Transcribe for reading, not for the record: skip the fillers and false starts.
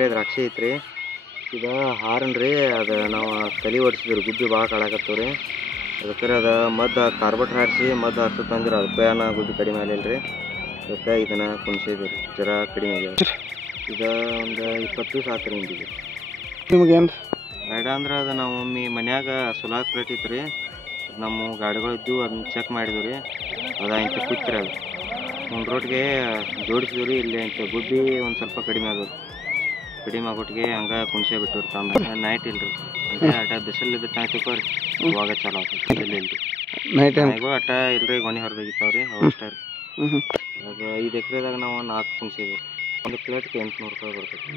ಎಕರೆ ದ್ರಾಕ್ಷಿ ಐತ್ರಿ. ಇದು ಹಾರನ್ ರೀ, ಅದು ನಾವು ತಲೆ ಓಡಿಸಿದ್ರಿ, ಗುಬ್ಬಿ ಭಾಳ ಕಾಡಾಕತ್ತವ್ರಿ. ಅದಕ್ಕೆ ಅದು ಮದ್ದು ಕಾರ್ಬಟ್ ಹಾರಿಸಿ ಮದ್ದು ಹಾಕ್ಸತ್ತಂದ್ರೆ ಅದಕ್ಕೆ ಗುಬ್ಬಿ ಕಡಿಮೆ ಆಗಲಿಲ್ಲ ರೀ. ಅದಕ್ಕೆ ಇದನ್ನು ಕುಣಿಸಿದ್ವಿ ರೀ, ಜರ ಕಡಿಮೆ ಆಗ್ಯಾವ. ಇದು ಒಂದು 20 ದಿವಸ ಆತ್ರಿ ಹಿಂದಿಗೆ. ನಿಮಗೇನು ಬೇಡ ಅಂದ್ರೆ ಅದು ನಾವು ಒಮ್ಮೆ ಮನ್ಯಾಗ ಸುಲಾಕ್ ಪ್ಲೇಟ್ ಇತ್ತು ರೀ, ನಮ್ಮ ಗಾಡಿಗಳು ಇದ್ದು ಅದನ್ನ ಚೆಕ್ ಮಾಡಿದ್ವಿ ರೀ. ಅದು ಇಂಥ ಕೂತ್ರಿ, ಅದು ಮುಂಡ್ರೋಟ್ಗೆ ಜೋಡಿಸಿದ್ವಿ ರೀ. ಇಲ್ಲಿ ಇಂಥ ಗುಬ್ಬಿ ಒಂದು ಸ್ವಲ್ಪ ಕಡಿಮೆ ಆಗೋದು, ಕಡಿಮೆ ಆಗೋಟ್ಟಿಗೆ ಹಂಗೆ ಕುಣಿಸೇ ಬಿಟ್ಟು ತಾಂಬ ನೈಟ್ ಇಲ್ರಿ. ಅಂದರೆ ಅಟ ಬಿಸಿಲು ಇದ್ದ ತಿಳ್ಕೊರಿ, ಇವಾಗ ಚಾಲು ಆಗ್ತದೆ. ಇಲ್ಲಿ ಇಲ್ರಿ ನೈಟ್ ನಾಯಿಗಳು ಅಟ ಇಲ್ರಿ, ಗೊನೆ ಹೊರದಾಗಿತ್ತಾವ ರೀ, ಅವು ಅಷ್ಟೇ ರೀ. ಅದು 5 ಎಕರೆದಾಗ ನಾವು 4 ಕುಣಿಸಿದ್ವಿ. ಒಂದು ಪ್ಲೇಟ್ಗೆ 800 ರೂಪಾಯಿ ಬರ್ತೈತಿ.